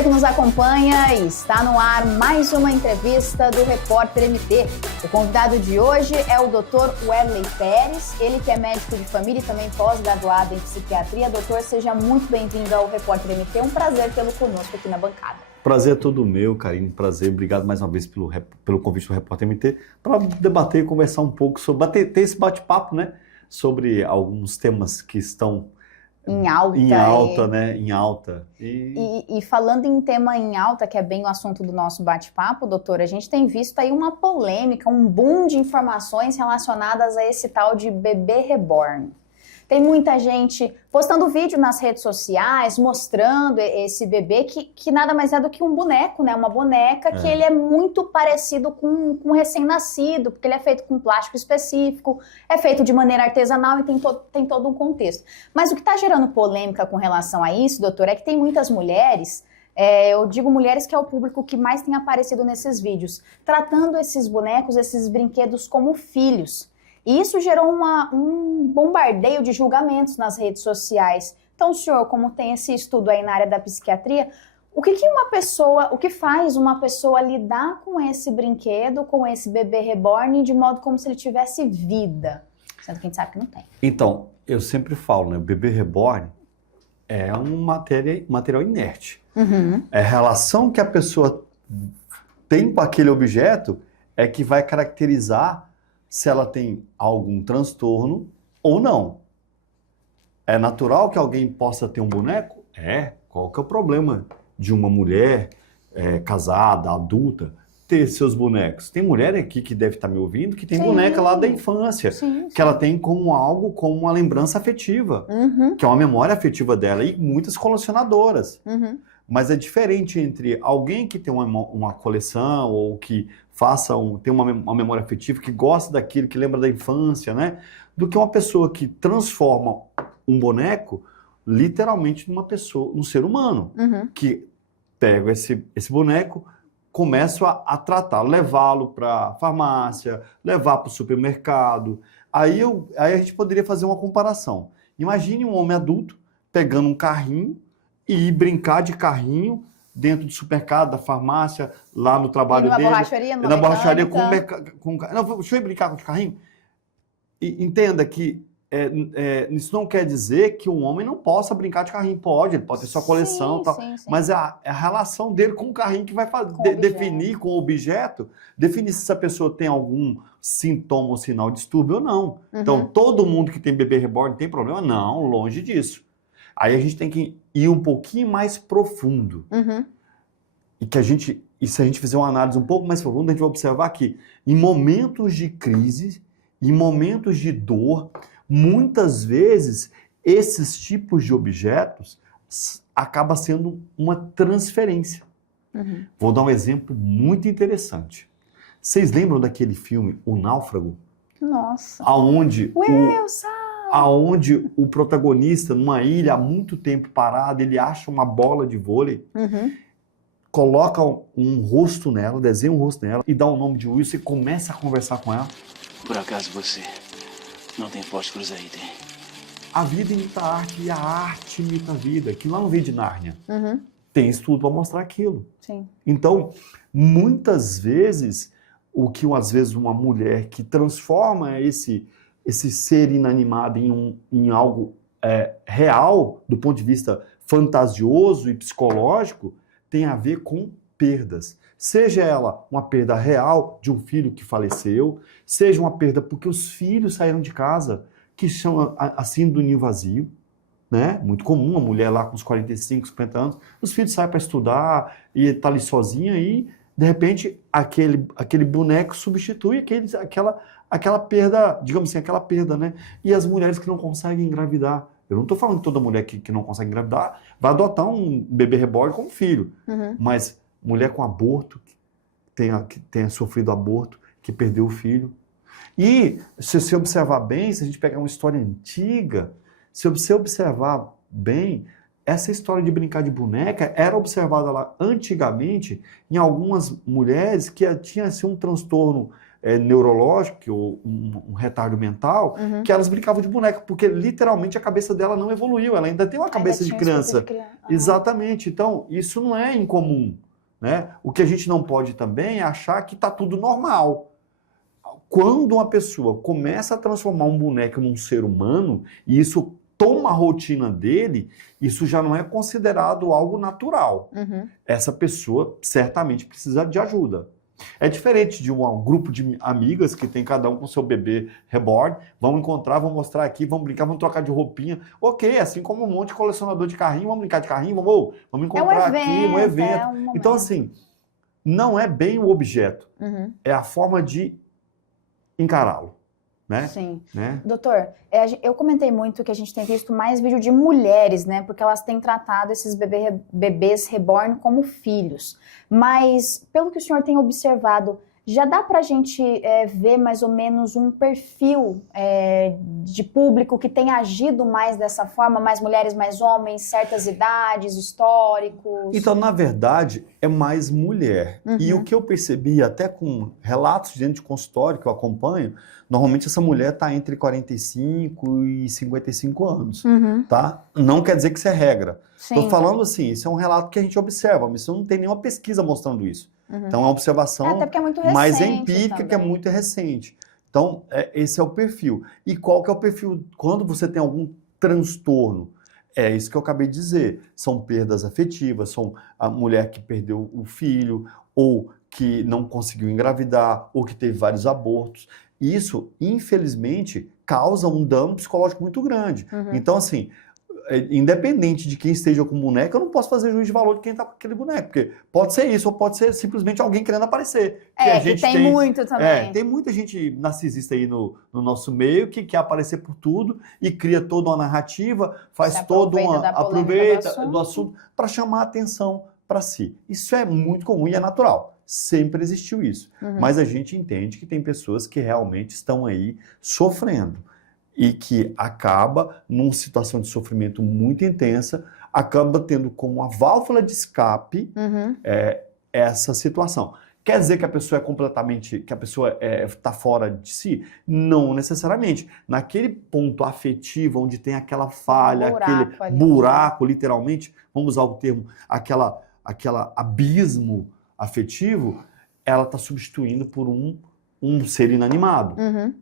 você que nos acompanha, está no ar mais uma entrevista do Repórter MT. O convidado de hoje é o Dr. Werley Pérez, ele que é médico de família e também pós-graduado em psiquiatria. Doutor, seja muito bem-vindo ao Repórter MT, é um prazer tê-lo conosco aqui na bancada. Prazer é todo meu, Karine, prazer, obrigado mais uma vez pelo convite do Repórter MT, para debater e conversar um pouco sobre, ter esse bate-papo, né, sobre alguns temas que estão em alta. Em alta. E falando em tema em alta, que é bem o assunto do nosso bate-papo, doutor, a gente tem visto aí uma polêmica, um boom de informações relacionadas a esse tal de bebê reborn. Tem muita gente postando vídeo nas redes sociais, mostrando esse bebê que nada mais é do que um boneco, né? Uma boneca que ele é muito parecido com um recém-nascido, porque ele é feito com plástico específico, é feito de maneira artesanal e tem todo um contexto. Mas o que está gerando polêmica com relação a isso, doutor, é que tem muitas mulheres, eu digo mulheres que é o público que mais tem aparecido nesses vídeos, tratando esses bonecos, esses brinquedos como filhos. E isso gerou um bombardeio de julgamentos nas redes sociais. Então, senhor, como tem esse estudo aí na área da psiquiatria, o que faz uma pessoa lidar com esse brinquedo, com esse bebê reborn, de modo como se ele tivesse vida? Sendo que a gente sabe que não tem. Então, eu sempre falo, né? O bebê reborn é um material inerte. Uhum. A relação que a pessoa tem com aquele objeto é que vai caracterizar se ela tem algum transtorno ou não. É natural que alguém possa ter um boneco? Qual que é o problema de uma mulher casada, adulta, ter seus bonecos? Tem mulher aqui que deve estar me ouvindo que tem boneca lá da infância, que ela tem como algo, como uma lembrança afetiva, que é uma memória afetiva dela, e muitas colecionadoras. Mas é diferente entre alguém que tem uma coleção ou que tem uma memória afetiva, que gosta daquilo, que lembra da infância, né? Do que uma pessoa que transforma um boneco literalmente numa pessoa, num ser humano, que pega esse boneco, começa a tratá-lo, levá-lo para a farmácia, levar para o supermercado. Aí a gente poderia fazer uma comparação. Imagine um homem adulto pegando um carrinho e brincar de carrinho dentro do supermercado, da farmácia, lá no trabalho dele. Na borracharia Não, deixa eu brincar com o carrinho. E entenda que isso não quer dizer que um homem não possa brincar de carrinho. Ele pode ter sua coleção e tal. Sim. Mas é a relação dele com o carrinho que vai definir, com o objeto, definir se essa pessoa tem algum sintoma ou sinal de distúrbio ou não. Então, todo mundo que tem bebê reborn tem problema? Não, longe disso. Aí a gente tem que ir um pouquinho mais profundo. E se a gente fizer uma análise um pouco mais profunda, a gente vai observar que em momentos de crise, em momentos de dor, muitas vezes esses tipos de objetos acabam sendo uma transferência. Vou dar um exemplo muito interessante. Vocês lembram daquele filme O Náufrago? Nossa! Aonde o protagonista, numa ilha há muito tempo parado, ele acha uma bola de vôlei, coloca um rosto nela, desenha um rosto nela e dá o nome de Wilson e começa a conversar com ela. Por acaso você não tem fósforos aí, tem? A vida imita a arte e a arte imita a vida. Aquilo lá não veio de Nárnia. Tem estudo para mostrar aquilo. Sim. Então, muitas vezes, às vezes uma mulher que transforma esse ser inanimado em algo real, do ponto de vista fantasioso e psicológico, tem a ver com perdas. Seja ela uma perda real de um filho que faleceu, seja uma perda porque os filhos saíram de casa, que chama a síndrome do ninho vazio, né? Muito comum, a mulher lá com uns 45, 50 anos, os filhos saem para estudar e está ali sozinha e, de repente, aquele boneco substitui aquela perda, digamos assim, aquela perda, né? E as mulheres que não conseguem engravidar. Eu não estou falando que toda mulher que não consegue engravidar vai adotar um bebê reborn como filho. Mas mulher com aborto, que tenha sofrido aborto, que perdeu o filho. E se você observar bem, se a gente pegar uma história antiga, se você observar bem, essa história de brincar de boneca era observada lá antigamente em algumas mulheres que tinham assim, um transtorno neurológico ou um retardo mental, que elas brincavam de boneca, porque literalmente a cabeça dela não evoluiu, ela ainda tem uma cabeça de criança. Exatamente, então isso não é incomum, né? O que a gente não pode também é achar que está tudo normal. Quando uma pessoa começa a transformar um boneco num ser humano, e isso toma a rotina dele, isso já não é considerado algo natural. Essa pessoa certamente precisa de ajuda. É diferente de um grupo de amigas que tem cada um com seu bebê reborn, vão encontrar, vão mostrar aqui, vão brincar, vão trocar de roupinha. Ok, assim como um monte de colecionador de carrinho, vamos brincar de carrinho, vamos encontrar aqui, um evento. Então, assim, não é bem o objeto, é a forma de encará-lo. Né? Sim. Né? Doutor, eu comentei muito que a gente tem visto mais vídeo de mulheres, né? Porque elas têm tratado esses bebês reborn como filhos. Mas, pelo que o senhor tem observado, já dá pra gente ver mais ou menos um perfil de público que tem agido mais dessa forma? Mais mulheres, mais homens, certas idades, históricos? Então, na verdade, é mais mulher. E o que eu percebi, até com relatos dentro de consultório que eu acompanho, normalmente essa mulher está entre 45 e 55 anos, tá? Não quer dizer que isso é regra. Estou falando assim, isso é um relato que a gente observa, mas isso não tem nenhuma pesquisa mostrando isso. Então é uma observação até porque é muito recente mais empírica, também. que é muito recente. Então, esse é o perfil. E qual que é o perfil? Quando você tem algum transtorno, é isso que eu acabei de dizer. São perdas afetivas, são a mulher que perdeu o filho, ou que não conseguiu engravidar, ou que teve vários abortos. Isso, infelizmente, causa um dano psicológico muito grande. Então, assim, independente de quem esteja com o boneco, eu não posso fazer juízo de valor de quem está com aquele boneco, porque pode ser isso, ou pode ser simplesmente alguém querendo aparecer. Que tem muito também. Tem muita gente narcisista aí no nosso meio que quer aparecer por tudo e cria toda uma narrativa, faz toda uma... aproveita do assunto para chamar a atenção para si. Isso é muito comum e é natural. Sempre existiu isso. Mas a gente entende que tem pessoas que realmente estão aí sofrendo e que acaba, numa situação de sofrimento muito intensa, acaba tendo como uma válvula de escape essa situação. Quer dizer que a pessoa é completamente, que a pessoa está fora de si? Não necessariamente. Naquele ponto afetivo, onde tem aquela falha, aquele buraco, literalmente, vamos usar o termo, aquela abismo afetivo, ela está substituindo por um ser inanimado,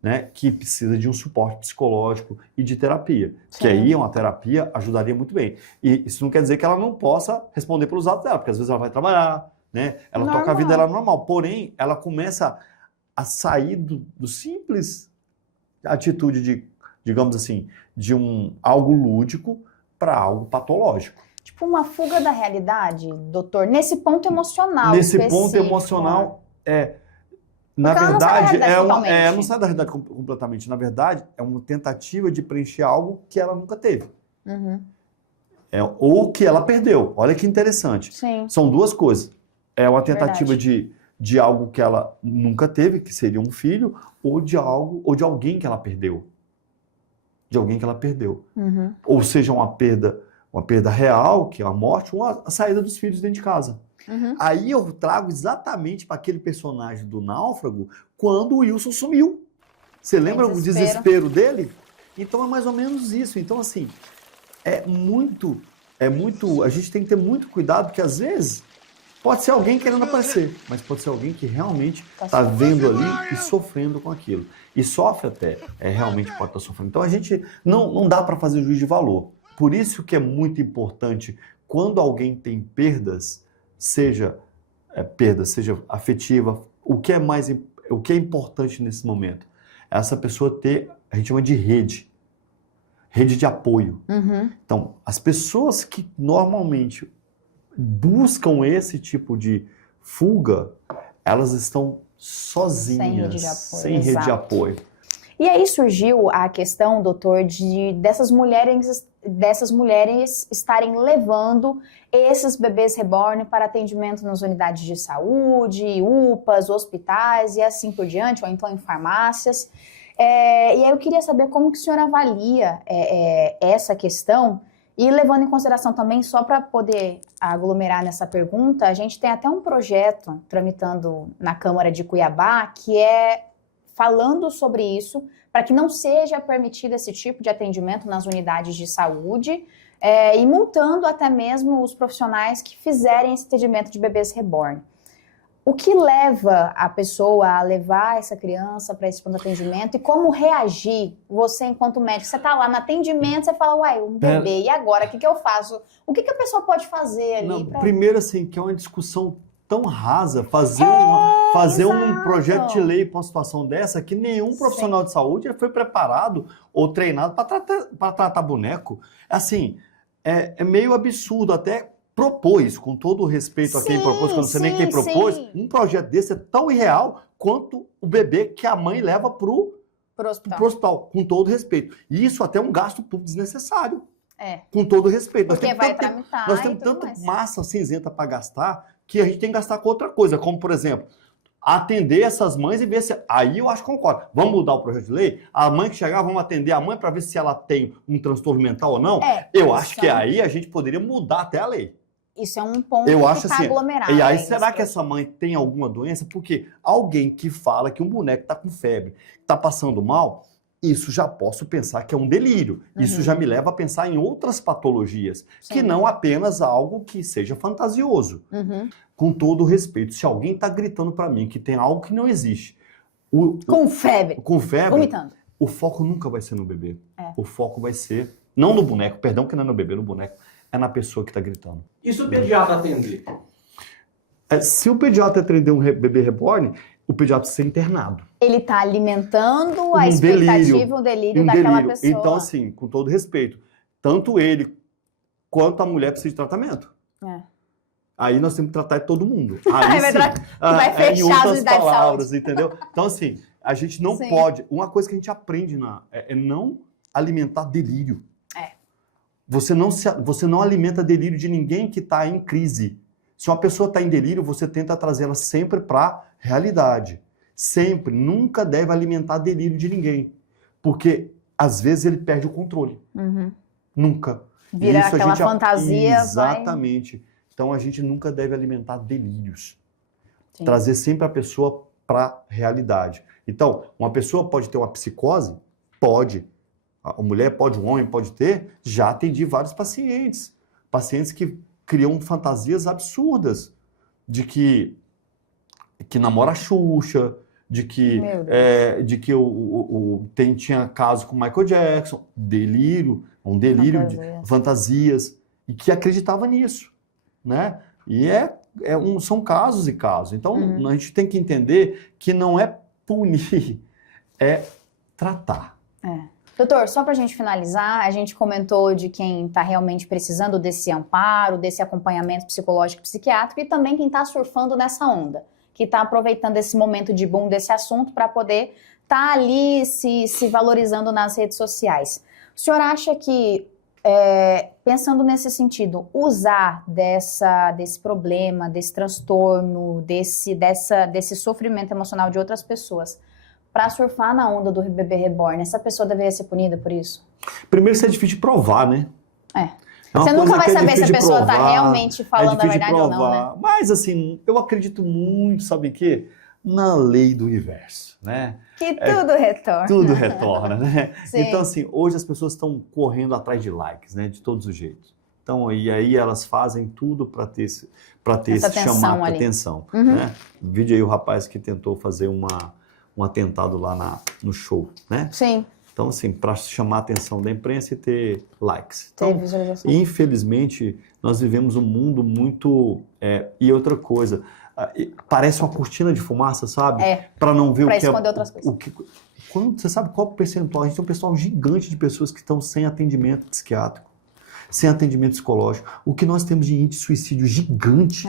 né, que precisa de um suporte psicológico e de terapia. Sim. Que aí uma terapia ajudaria muito bem. E isso não quer dizer que ela não possa responder pelos atos dela, porque às vezes ela vai trabalhar, né, ela toca a vida dela normal, porém ela começa a sair do simples atitude de, digamos assim, de algo lúdico para algo patológico. Tipo uma fuga da realidade, doutor, nesse ponto emocional Nesse específico. ponto emocional, na verdade, não sai da realidade completamente. Na verdade, é uma tentativa de preencher algo que ela nunca teve. Ou que ela perdeu. Olha que interessante. Sim. São duas coisas. É uma tentativa de algo que ela nunca teve, que seria um filho, ou de alguém que ela perdeu. De alguém que ela perdeu. Ou seja, uma perda real, que é a morte, ou a saída dos filhos dentro de casa. Aí eu trago exatamente para aquele personagem do Náufrago quando o Wilson sumiu. Você lembra o desespero dele? Então é mais ou menos isso. Então, assim, a gente tem que ter muito cuidado, porque às vezes pode ser alguém querendo aparecer, mas pode ser alguém que realmente está vendo ali e sofrendo com aquilo. E sofre até, realmente pode estar sofrendo. Então a gente não dá para fazer juízo de valor. Por isso que é muito importante, quando alguém tem perdas, seja afetiva, o que é importante nesse momento? Essa pessoa ter, a gente chama de rede de apoio. Então, as pessoas que normalmente buscam esse tipo de fuga, elas estão sozinhas, sem rede de apoio. E aí surgiu a questão, doutor, dessas mulheres estarem levando esses bebês reborn para atendimento nas unidades de saúde, UPAs, hospitais e assim por diante, ou então em farmácias. E aí eu queria saber como que o senhor avalia essa questão E levando em consideração também, só para poder aglomerar nessa pergunta, a gente tem até um projeto tramitando na Câmara de Cuiabá que é falando sobre isso, para que não seja permitido esse tipo de atendimento nas unidades de saúde e multando até mesmo os profissionais que fizerem esse atendimento de bebês reborn. O que leva a pessoa a levar essa criança para esse ponto de atendimento e como reagir? Você, enquanto médico, você está lá no atendimento, você fala, uai, um bebê, e agora? O que eu faço? O que a pessoa pode fazer ali? Não, primeiro, assim, que é uma discussão tão rasa, fazer um projeto de lei para uma situação dessa que nenhum profissional de saúde ele foi preparado ou treinado para tratar boneco. Assim, é meio absurdo até propor isso, com todo o respeito a quem propôs, que eu não sei nem quem propôs, um projeto desse é tão irreal quanto o bebê que a mãe leva pro hospital, com todo respeito. E isso até é um gasto público desnecessário. Com todo respeito. Porque vai tramitar. Nós temos tanta massa cinzenta para gastar que a gente tem que gastar com outra coisa, como, por exemplo, atender essas mães e ver se... Aí eu acho que concordo. Vamos mudar o projeto de lei? A mãe que chegar, vamos atender a mãe para ver se ela tem um transtorno mental ou não? Eu acho que aí a gente poderia mudar até a lei. Isso é um ponto eu que acho está assim, aglomerado. E aí, será que essa mãe tem alguma doença? Porque alguém que fala que um boneco está com febre, está passando mal, isso já posso pensar que é um delírio. Isso já me leva a pensar em outras patologias, que não apenas algo que seja fantasioso. Com todo o respeito, se alguém está gritando para mim que tem algo que não existe... Com febre, vomitando. O foco nunca vai ser no bebê. O foco vai ser, não no boneco, perdão que não é no bebê, no boneco. É na pessoa que está gritando. E se o pediatra atender? Se o pediatra atender um bebê reborn, o pediatra precisa ser internado. Ele está alimentando a expectativa, o delírio daquela pessoa. Então, assim, com todo respeito, tanto ele quanto a mulher precisam de tratamento. Aí nós temos que tratar de todo mundo. Aí vai fechar em outras as unidades palavras, de saúde. entendeu? Então, assim, a gente não pode... Uma coisa que a gente aprende é não alimentar delírio. Você não alimenta delírio de ninguém que está em crise. Se uma pessoa está em delírio, você tenta trazê-la sempre para a realidade. Sempre. Nunca deve alimentar delírio de ninguém. Porque, às vezes, ele perde o controle. Nunca. Vira isso aquela fantasia. Exatamente. Então, a gente nunca deve alimentar delírios. Trazer sempre a pessoa para a realidade. Então, uma pessoa pode ter uma psicose? Pode. A mulher pode, um homem pode ter, já atendi vários pacientes. Pacientes que criam fantasias absurdas de que namora a Xuxa, de que tinha caso com Michael Jackson, delírio, um delírio de fantasias, e que acreditava nisso, né? E são casos e casos. Então, a gente tem que entender que não é punir, é tratar. Doutor, só para a gente finalizar, a gente comentou de quem está realmente precisando desse amparo, desse acompanhamento psicológico e psiquiátrico e também quem está surfando nessa onda, que está aproveitando esse momento de boom desse assunto para poder estar ali se valorizando nas redes sociais. O senhor acha que, pensando nesse sentido, usar desse problema, desse transtorno, desse sofrimento emocional de outras pessoas para surfar na onda do bebê reborn, essa pessoa deveria ser punida por isso? Primeiro, isso é difícil de provar, né? Você nunca vai saber se a pessoa está realmente falando a verdade ou não, né? Mas, assim, eu acredito muito, sabe o quê? Na lei do universo, né? Que tudo retorna. Tudo retorna, né? Sim. Então, assim, hoje as pessoas estão correndo atrás de likes, né? De todos os jeitos. Então, e aí elas fazem tudo para ter esse chamar a atenção. Né? Vídeo aí o rapaz que tentou fazer um atentado lá no show, né? Sim. Então, assim, para chamar a atenção da imprensa e ter likes. Então, visualização. Infelizmente, nós vivemos um mundo muito... e outra coisa, parece uma cortina de fumaça, sabe? Para não ver o que é... Para esconder outras coisas. Você sabe qual é o percentual? A gente tem um percentual gigante de pessoas que estão sem atendimento psiquiátrico, sem atendimento psicológico. O que nós temos de índice de suicídio gigante.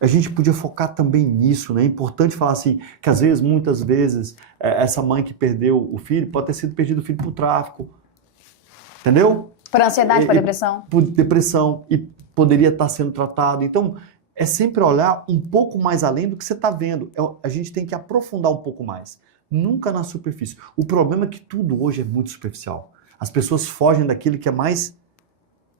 A gente podia focar também nisso, né? É importante falar assim, que às vezes, muitas vezes, essa mãe que perdeu o filho pode ter sido perdido o filho por tráfico. Entendeu? Por ansiedade, por depressão. Por depressão. E poderia estar sendo tratado. Então, é sempre olhar um pouco mais além do que você está vendo. A gente tem que aprofundar um pouco mais. Nunca na superfície. O problema é que tudo hoje é muito superficial. As pessoas fogem daquilo que é mais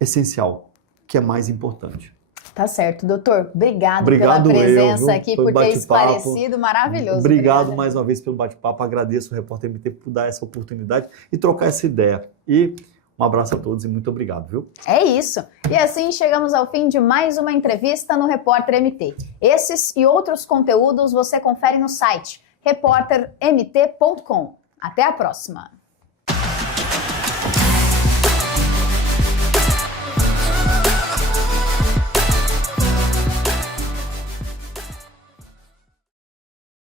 essencial, que é mais importante. Tá certo, doutor. Obrigado pela presença aqui, por ter esclarecido. Maravilhoso. Obrigado mais uma vez pelo bate-papo. Agradeço o Repórter MT por dar essa oportunidade e trocar essa ideia. E um abraço a todos e muito obrigado, viu? É isso. E assim chegamos ao fim de mais uma entrevista no Repórter MT. Esses e outros conteúdos você confere no site repórtermt.com. Até a próxima!